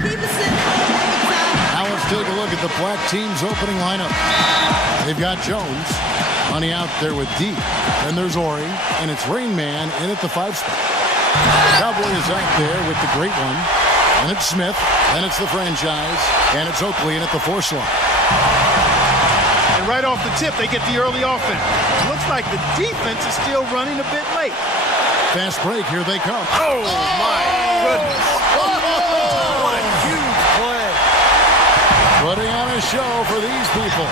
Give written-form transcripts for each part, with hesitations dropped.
Now let's take a look at the black team's opening lineup. They've got Jones. Money out there with D. Then there's Ori, and it's Rain Man in at the 5 spot. Cowboy is out there with the great one. And it's Smith. Then it's the franchise. And it's Oakley in at the 4 slot. And right off the tip, they get the early offense. Looks like the defense is still running a bit late. Fast break. Here they come. Oh, my goodness. What a huge play. Putting on a show for these people.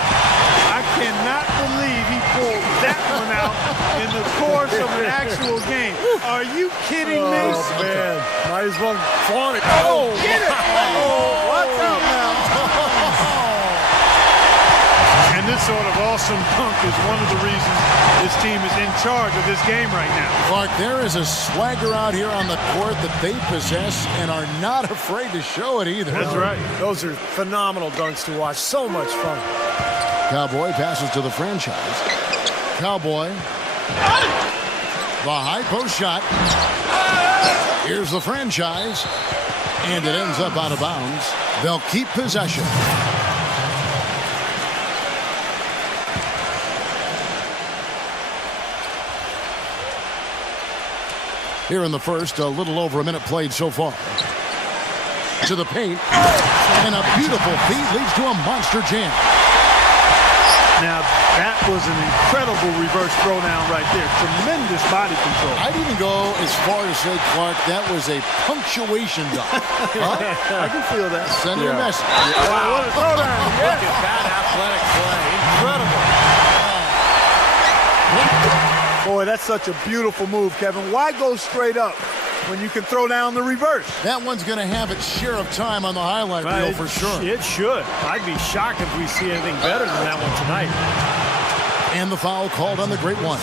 I cannot believe he pulled that one out in the course of an actual game. Are you kidding me? Oh, man. Might as well flaunt it. Oh, get it. Oh, what's up now? And this sort of awesome dunk is one of the reasons this team is in charge of this game right now. Clark, there is a swagger out here on the court that they possess and are not afraid to show it either. That's right. Those are phenomenal dunks to watch. So much fun. Cowboy passes to the franchise. Cowboy. The high post shot. Here's the franchise. And it ends up out of bounds. They'll keep possession. Here in the first, a little over a minute played so far. To the paint. And a beautiful feed leads to a monster jam. Now, that was an incredible reverse throwdown right there. Tremendous body control. I'd even go as far as say, Clark, that was a punctuation dunk. Huh? I can feel that. Send your message. Wow, what a throwdown. Look at that athletic play. Incredible. Boy, that's such a beautiful move, Kevin. Why go straight up when you can throw down the reverse? That one's going to have its share of time on the highlight reel for sure. It should. I'd be shocked if we see anything better than that one tonight. And the foul called on the great one.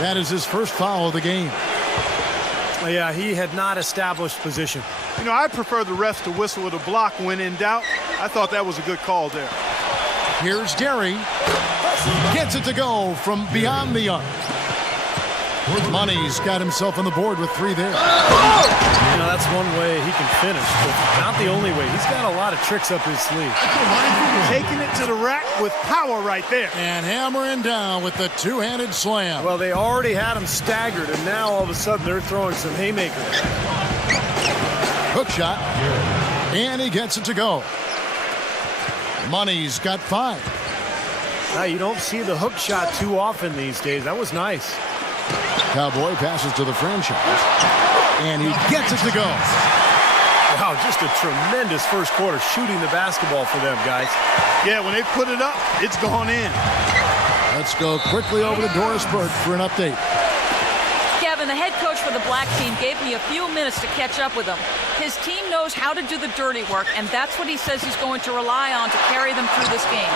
That is his first foul of the game. Yeah, he had not established position. You know, I prefer the refs to whistle with a block when in doubt. I thought that was a good call there. Here's Gary. Gets it to go from beyond the arc. Money's got himself on the board with 3 there. You know, that's one way he can finish, but not the only way. He's got a lot of tricks up his sleeve. Taking it to the rack with power right there. And hammering down with the two-handed slam. Well, they already had him staggered, and now all of a sudden they're throwing some haymakers. Hook shot. And he gets it to go. Money's got 5. Now, you don't see the hook shot too often these days. That was nice. Cowboy passes to the franchise. And he gets it to go. Wow, just a tremendous first quarter shooting the basketball for them, guys. Yeah, when they put it up, it's gone in. Let's go quickly over to Doris Burke for an update. Kevin, the head coach for the black team gave me a few minutes to catch up with him. His team knows how to do the dirty work, and that's what he says he's going to rely on to carry them through this game.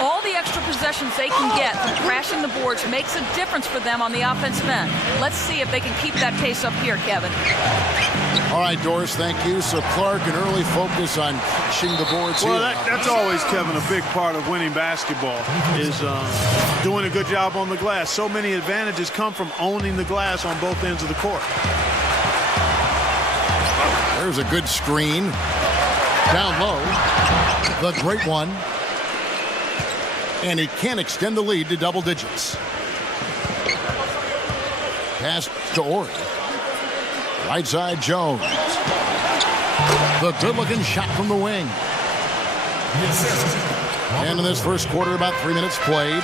All the extra possessions they can get from crashing the boards makes a difference for them on the offensive end. Let's see if they can keep that pace up here, Kevin. All right, Doris, thank you. So Clark, an early focus on crashing the boards Well, here. that's always, Kevin, a big part of winning basketball is doing a good job on the glass. So many advantages come from owning the glass on both ends of the court. There's a good screen. Down low. The great one. And he can't extend the lead to double digits. Pass to Ori. Right side, Jones. The good-looking shot from the wing. And in this first quarter, about 3 minutes played.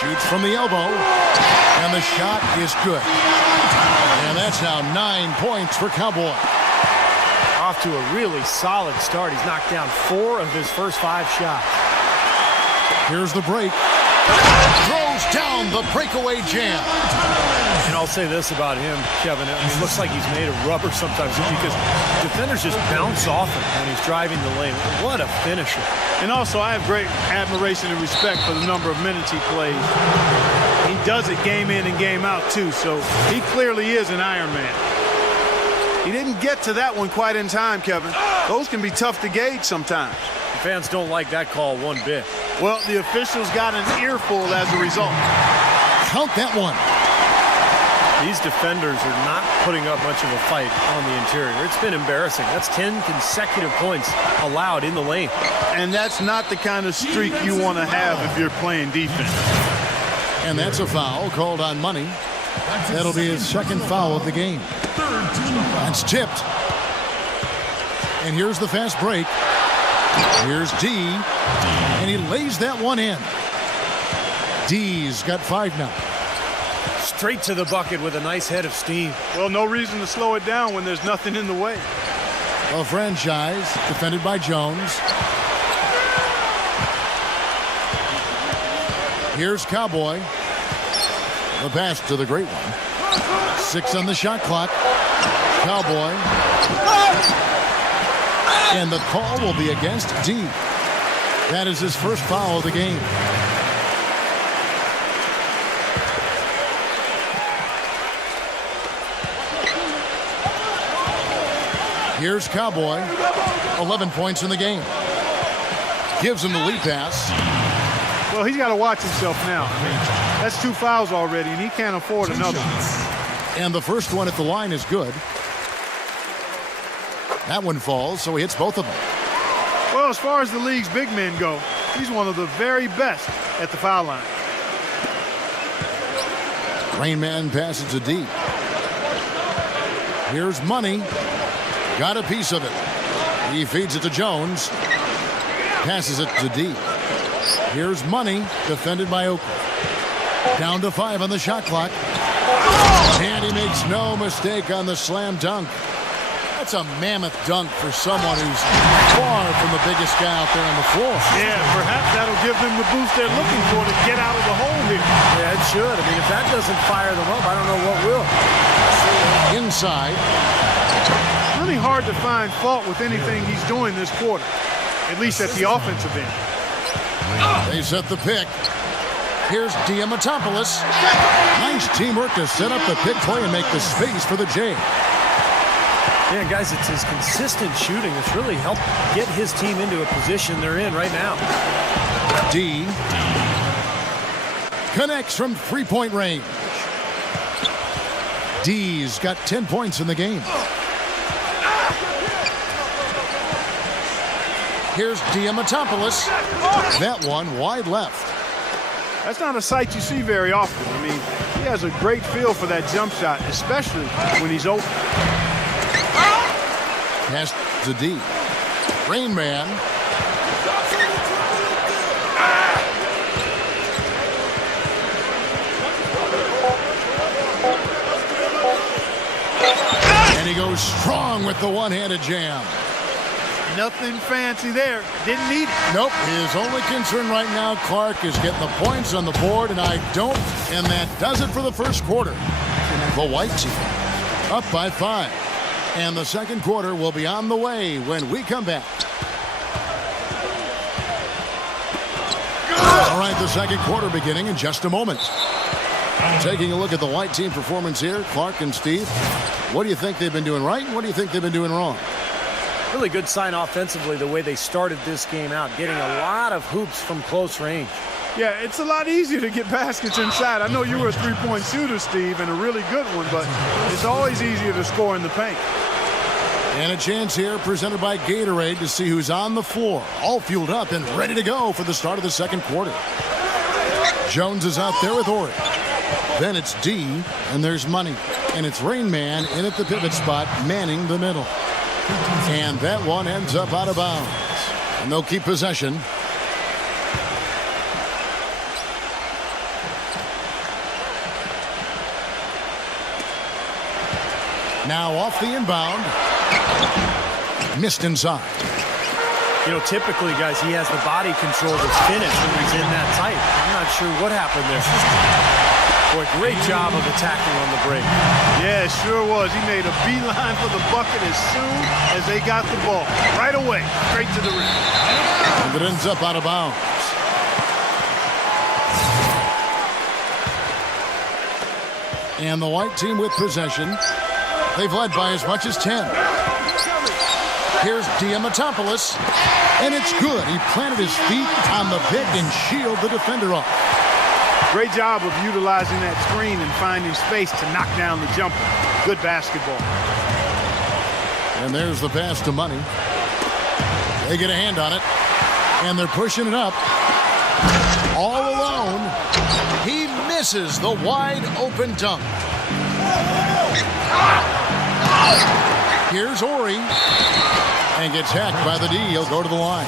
Shoots from the elbow. And the shot is good. And that's now 9 points for Cowboy. Off to a really solid start. He's knocked down 4 of his first 5 shots. Here's the break. Throws down the breakaway jam. And I'll say this about him, Kevin. I mean, it looks like he's made of rubber sometimes because defenders just bounce off him when he's driving the lane. What a finisher. And also, I have great admiration and respect for the number of minutes he plays. He does it game in and game out, too, so he clearly is an Iron Man. He didn't get to that one quite in time, Kevin. Those can be tough to gauge sometimes. Fans don't like that call one bit. Well, the officials got an earful as a result. Count that one. These defenders are not putting up much of a fight on the interior. It's been embarrassing. That's 10 consecutive points allowed in the lane. And that's not the kind of streak you want to have if you're playing defense. And that's a foul called on Money. That'll be his second foul of the game. That's tipped. And here's the fast break. Here's D. And he lays that one in. D's got 5 now. Straight to the bucket with a nice head of steam. Well, no reason to slow it down when there's nothing in the way. Well, franchise defended by Jones. Here's Cowboy. The pass to the great one. 6 on the shot clock. Cowboy. And the call will be against D. That is his first foul of the game. Here's Cowboy. 11 points in the game. Gives him the lead pass. Well, he's got to watch himself now. I mean, that's 2 fouls already, and he can't afford another. And the first one at the line is good. That one falls, so he hits both of them. Well, as far as the league's big men go, he's one of the very best at the foul line. Rain Man passes to D. Here's Money. Got a piece of it. He feeds it to Jones. Passes it to D. Here's Money, defended by Oakley. Down to 5 on the shot clock. And he makes no mistake on the slam dunk. That's a mammoth dunk for someone who's far from the biggest guy out there on the floor. Yeah, perhaps that'll give them the boost they're looking for to get out of the hole here. Yeah, it should. I mean, if that doesn't fire them up, I don't know what will. Inside. Really hard to find fault with anything he's doing this quarter, at least at the offensive end. They set the pick. Here's Diamatopoulos. Nice teamwork to set up the pick play and make the space for the J. Yeah, guys, it's his consistent shooting that's really helped get his team into a position they're in right now. D connects from three-point range. D's got 10 points in the game. Here's Diamatopoulos. That one wide left. That's not a sight you see very often. I mean, he has a great feel for that jump shot, especially when he's open. Pass to D. Rain Man. And he goes strong with the one-handed jam. Nothing fancy there. Didn't need it. Nope. His only concern right now, Clark, is getting the points on the board, and I don't. And that does it for the first quarter. The white team up by 5. And the second quarter will be on the way when we come back. All right, the second quarter beginning in just a moment. Taking a look at the white team performance here, Clark and Steve. What do you think they've been doing right? What do you think they've been doing wrong? Really good sign offensively the way they started this game out, getting a lot of hoops from close range. Yeah, it's a lot easier to get baskets inside. I know you were a three-point shooter, Steve, and a really good one, but it's always easier to score in the paint. And a chance here presented by Gatorade to see who's on the floor, all fueled up and ready to go for the start of the second quarter. Jones is out there with Ori. Then it's D, and there's Money. And it's Rain Man in at the pivot spot, manning the middle. And that one ends up out of bounds. And they'll keep possession. Now off the inbound. Missed inside. You know, typically, guys, he has the body control to finish when he's in that tight. I'm not sure what happened there. Boy, great job of attacking on the break. Yeah, it sure was. He made a beeline for the bucket as soon as they got the ball. Right away, straight to the rim. And it ends up out of bounds. And the white team with possession. They've led by as much as 10. Here's Diamatopoulos, and it's good. He planted his feet on the pick and shielded the defender off. Great job of utilizing that screen and finding space to knock down the jumper. Good basketball. And there's the pass to Money. They get a hand on it, and they're pushing it up. All alone, he misses the wide open dunk. Here's Ori, and gets hacked by the D. He'll go to the line.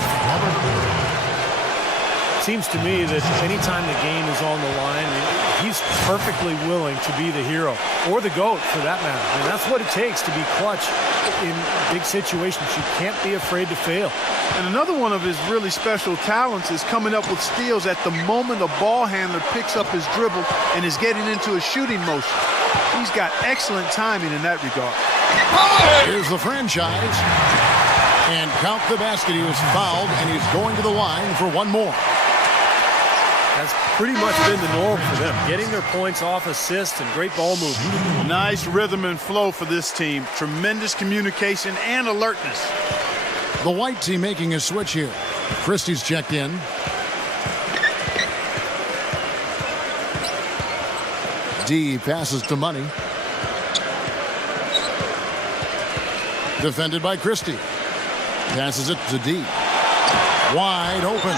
Seems to me that anytime the game is on the line, he's perfectly willing to be the hero, or the GOAT for that matter. And that's what it takes to be clutch in big situations. You can't be afraid to fail. And another one of his really special talents is coming up with steals at the moment a ball handler picks up his dribble and is getting into a shooting motion. He's got excellent timing in that regard. Here's the franchise. And count the basket. He was fouled, and he's going to the line for one more. That's pretty much been the norm for them, getting their points off assists and great ball movement. Nice rhythm and flow for this team. Tremendous communication and alertness. The white team making a switch here. Christie's checked in. D passes to Money. Defended by Christie. Passes it to D. Wide open.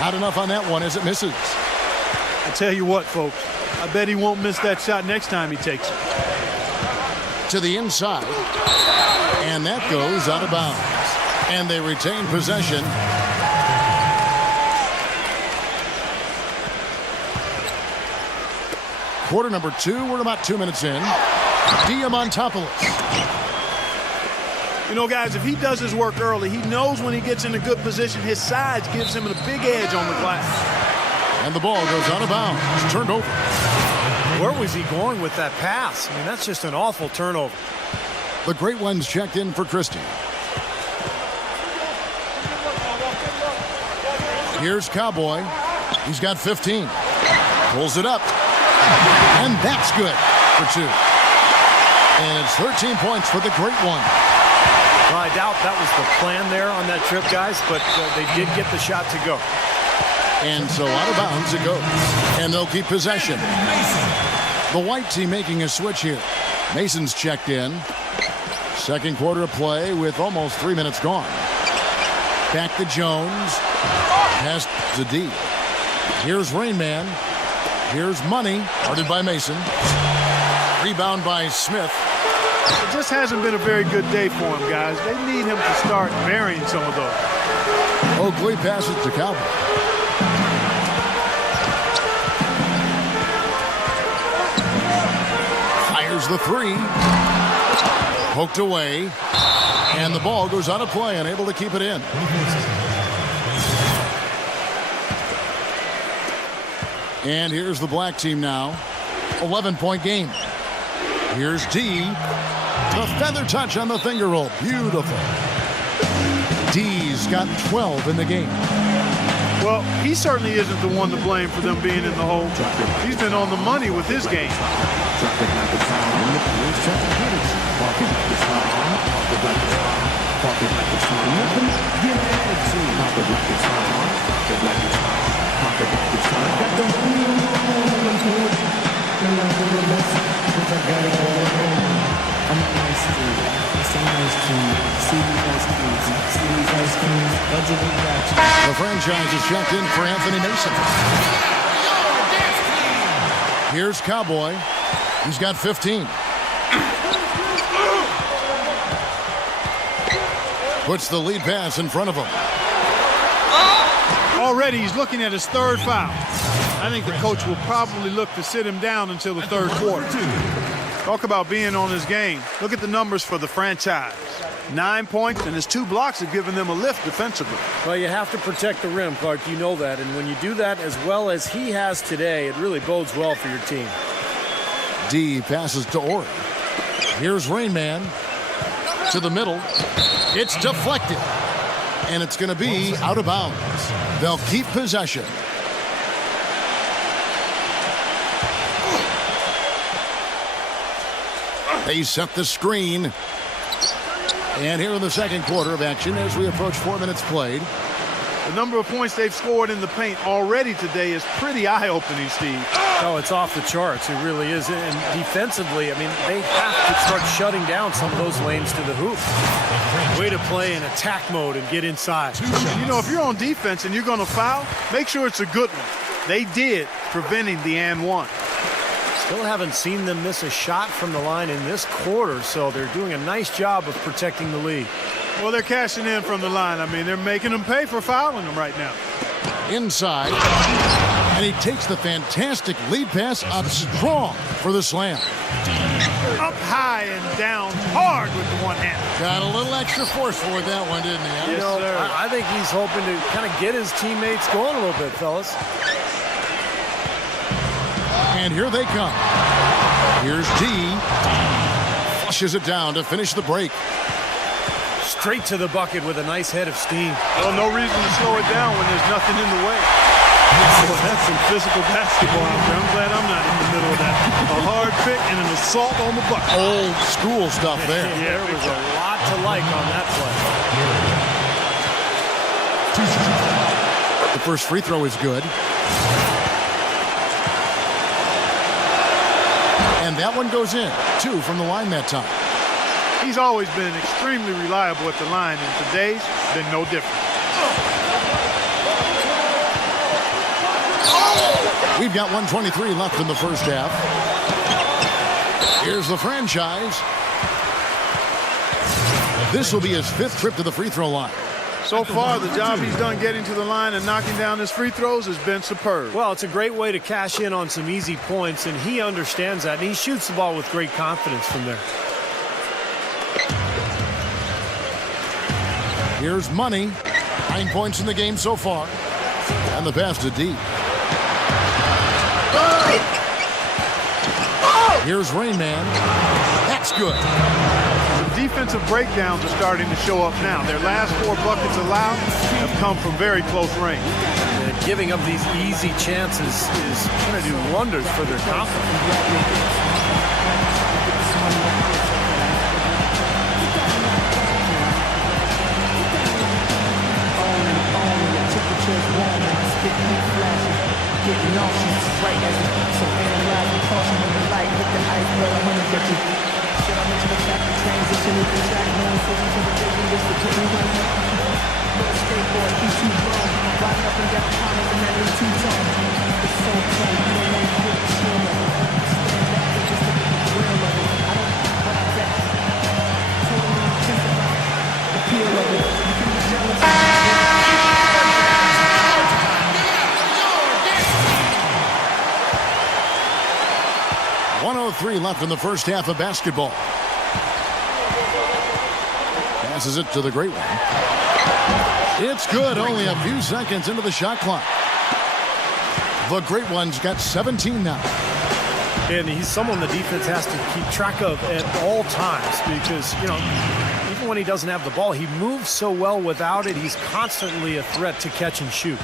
Not enough on that one as it misses. I tell you what, folks, I bet he won't miss that shot next time he takes it. To the inside. And that goes out of bounds. And they retain possession. Quarter number 2. We're about 2 minutes in. Diamantopoulos. You know, guys, if he does his work early, he knows when he gets in a good position, his size gives him a big edge on the glass. And the ball goes out of bounds. It's turned over. Where was he going with that pass? I mean, that's just an awful turnover. The great ones checked in for Christie. Here's Cowboy. He's got 15. Pulls it up. And that's good for 2. And it's 13 points for the great one. Well, I doubt that was the plan there on that trip, guys, but they did get the shot to go. And so out of bounds it goes. And they'll keep possession. The white team making a switch here. Mason's checked in. Second quarter of play with almost 3 minutes gone. Back to Jones. Pass to D. Here's Rain Man. Here's Money. Guarded by Mason. Rebound by Smith. It just hasn't been a very good day for him, guys. They need him to start varying some of those. Oakley passes to Cowboy. Fires the 3. Poked away. And the ball goes out of play, unable to keep it in. And here's the black team now. 11-point game. Here's D. The feather touch on the finger roll. Beautiful. D's got 12 in the game. Well, he certainly isn't the one to blame for them being in the hole. He's been on the money with his game. The franchise is checked in for Anthony Mason. Here's Cowboy. He's got 15. Puts the lead pass in front of him. Already he's looking at his third foul. I think the coach will probably look to sit him down until the third quarter. Talk about being on his game. Look at the numbers for the franchise. 9 points, and his 2 blocks have given them a lift defensively. Well, you have to protect the rim, Clark. You know that. And when you do that as well as he has today, it really bodes well for your team. D passes to Ori. Here's Rain Man. To the middle. It's deflected. And it's going to be out of bounds. They'll keep possession. They set the screen. And here in the second quarter of action, as we approach 4 minutes played, The number of points they've scored in the paint already today is pretty eye-opening, Steve. Oh, it's off the charts. It really is. And defensively, I mean, they have to start shutting down some of those lanes to the hoop. Way to play in attack mode and get inside. You know, if you're on defense and you're going to foul, make sure it's a good one. They did, preventing the and one. Still haven't seen them miss a shot from the line in this quarter, so they're doing a nice job of protecting the lead. Well, they're cashing in from the line. I mean, they're making them pay for fouling them right now. Inside, and he takes the fantastic lead pass up strong for the slam. Up high and down hard with the one hand. Got a little extra forceful with that one, didn't he? Yes, sir. I think he's hoping to kind of get his teammates going a little bit, fellas. And here they come. Here's D. Flushes it down to finish the break. Straight to the bucket with a nice head of steam. Well, no reason to slow it down when there's nothing in the way. Well, that's some physical basketball out there. I'm glad I'm not in the middle of that. A hard pick and an assault on the bucket. Old school stuff there. There was a lot to like on that play. The first free throw is good. And that one goes in. 2 from the line that time. He's always been extremely reliable at the line, and today's been no different. We've got 1:23 left in the first half. Here's the franchise. This will be his 5th trip to the free throw line. So far, the job he's done getting to the line and knocking down his free throws has been superb. Well, it's a great way to cash in on some easy points, and he understands that, and he shoots the ball with great confidence from there. Here's Money. 9 points in the game so far. And the pass to D. Here's Rain Man. That's good. The defensive breakdowns are starting to show up now. Their last 4 buckets allowed have come from very close range. And giving up these easy chances is going to do wonders for their confidence. Getting nauseous, right as it keeps on analyzing, caution when the light hit the iceberg, I'm gonna get you. Shit, I'm into the fact of transition with the track, knowing for each of the vision, this the putting one up. Little skateboard, keep too long, riding up and down corners and that little two-tone. It's so cold, you don't want to quit the swim of it. Stand back and just look at the real of it. I don't know what I'm at. Totally intense about the appeal of it. You can be jealous. 1:03 left in the first half of basketball. Passes it to the Great One. It's good. Only a few seconds into the shot clock. The Great One's got 17 now. And he's someone the defense has to keep track of at all times because, you know, even when he doesn't have the ball, he moves so well without it. He's constantly a threat to catch and shoot.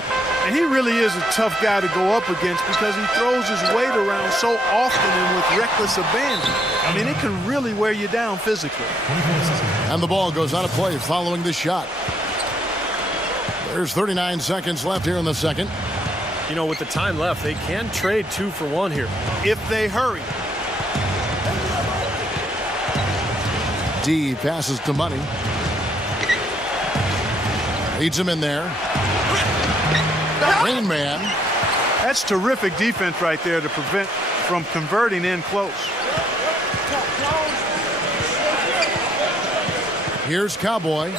And he really is a tough guy to go up against because he throws his weight around so often and with reckless abandon. I mean, it can really wear you down physically. And the ball goes out of play following the shot. There's 39 seconds left here in the second. You know, with the time left, they can trade 2 for 1 here. If they hurry. D passes to Money. Leads him in there. Rain Man. That's terrific defense right there to prevent from converting in close. Here's Cowboy.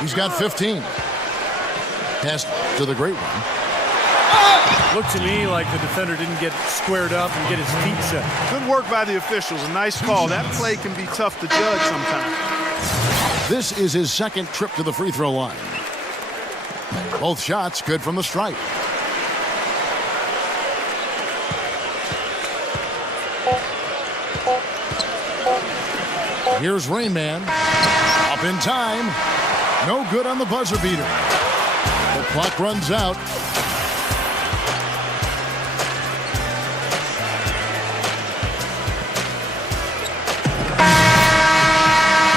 He's got 15. Pass to the Great One. Looked to me like the defender didn't get squared up and get his feet set. Good work by the officials. A nice call. That play can be tough to judge sometimes. This is his second trip to the free throw line. Both shots good from the stripe. Here's Rain Man. Up in time. No good on the buzzer beater. The clock runs out.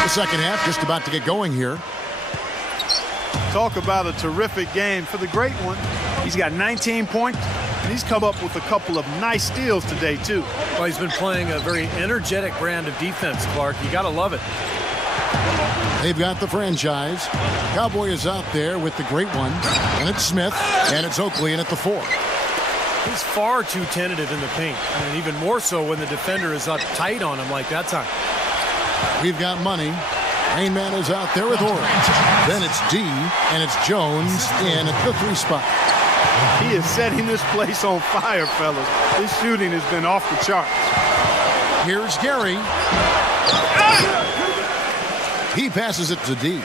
The second half just about to get going here. Talk about a terrific game for the great one. He's got 19 points, and he's come up with a couple of nice steals today, too. Well, he's been playing a very energetic brand of defense, Clark. You got to love it. They've got the franchise. Cowboy is out there with the great one, and it's Smith, and it's Oakley in at the 4. He's far too tentative in the paint, and even more so when the defender is up tight on him like that time. We've got money. Rain Man is out there with Orange. Then it's D, and it's Jones in at the 3 spot. He is setting this place on fire, fellas. His shooting has been off the charts. Here's Gary. He passes it to D.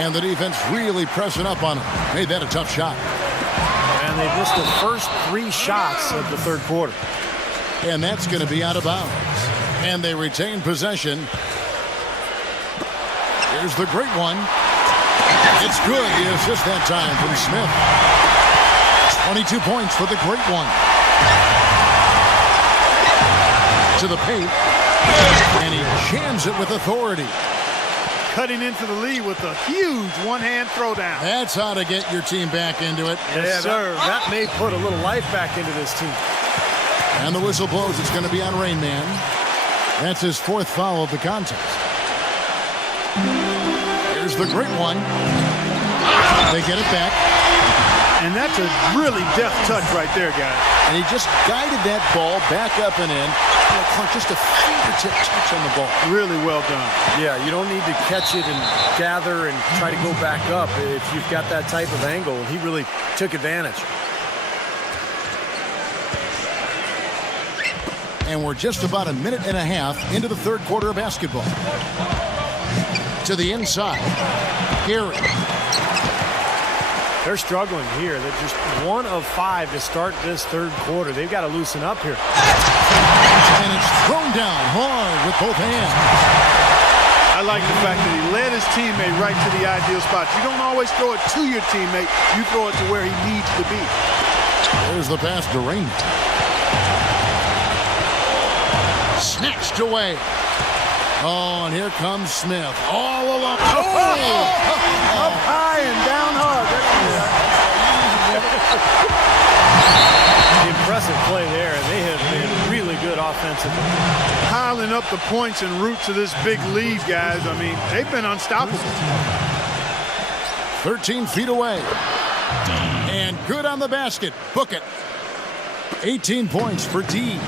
And the defense really pressing up on him. Made that a tough shot. And they missed the first 3 shots of the third quarter. And that's going to be out of bounds. And they retain possession. Here's the great one. It's good. The assist that time from Smith. 22 points for the great one. To the paint. And he jams it with authority. Cutting into the lead with a huge one-hand throwdown. That's how to get your team back into it. Yes, sir. That may put a little life back into this team. And the whistle blows. It's going to be on Rain Man. That's his 4th foul of the contest. Here's the great one. They get it back. And that's a really deft touch right there, guys. And he just guided that ball back up and in. Just a fingertip touch on the ball. Really well done. Yeah, you don't need to catch it and gather and try to go back up if you've got that type of angle. He really took advantage. And we're just about a minute and a half into the third quarter of basketball. To the inside. Gary. They're struggling here. They're just 1 of 5 to start this third quarter. They've got to loosen up here. And it's thrown down hard with both hands. I like the fact that he led his teammate right to the ideal spot. You don't always throw it to your teammate. You throw it to where he needs to be. There's the pass to Rain. Snatched away. Oh, and here comes Smith. All alone. Up high and down hard. Impressive play there, and they have been really good offensively. Piling up the points en route to this big lead, guys. I mean, they've been unstoppable. 13 feet away. And good on the basket. Book it. 18 points for D.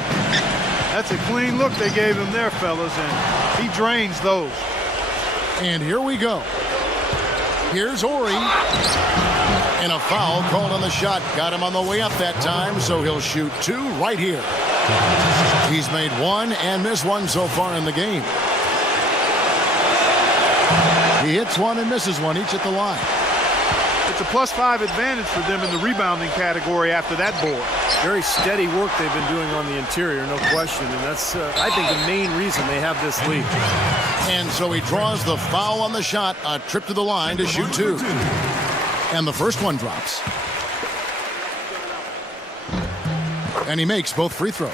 That's a clean look they gave him there, fellas, and he drains those. And here we go. Here's Ori. And a foul called on the shot. Got him on the way up that time, so he'll shoot 2 right here. He's made 1 and missed 1 so far in the game. He hits 1 and misses 1, each at the line. It's a +5 advantage for them in the rebounding category after that board. Very steady work they've been doing on the interior, no question. And that's, I think, the main reason they have this lead. And so he draws the foul on the shot, a trip to the line to shoot 2. And the first one drops. And he makes both free throws.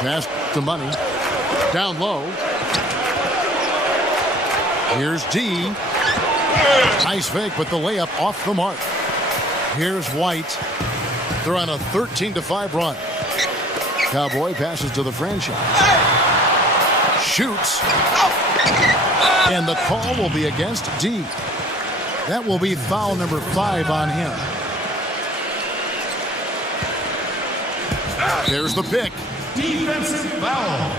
Pass to Money. Down low. Here's D. Nice fake, but the layup off the mark. Here's White. They're on a 13-5 run. Cowboy passes to the franchise. Shoots. And the call will be against D. That will be foul number 5 on him. There's the pick. Defensive foul.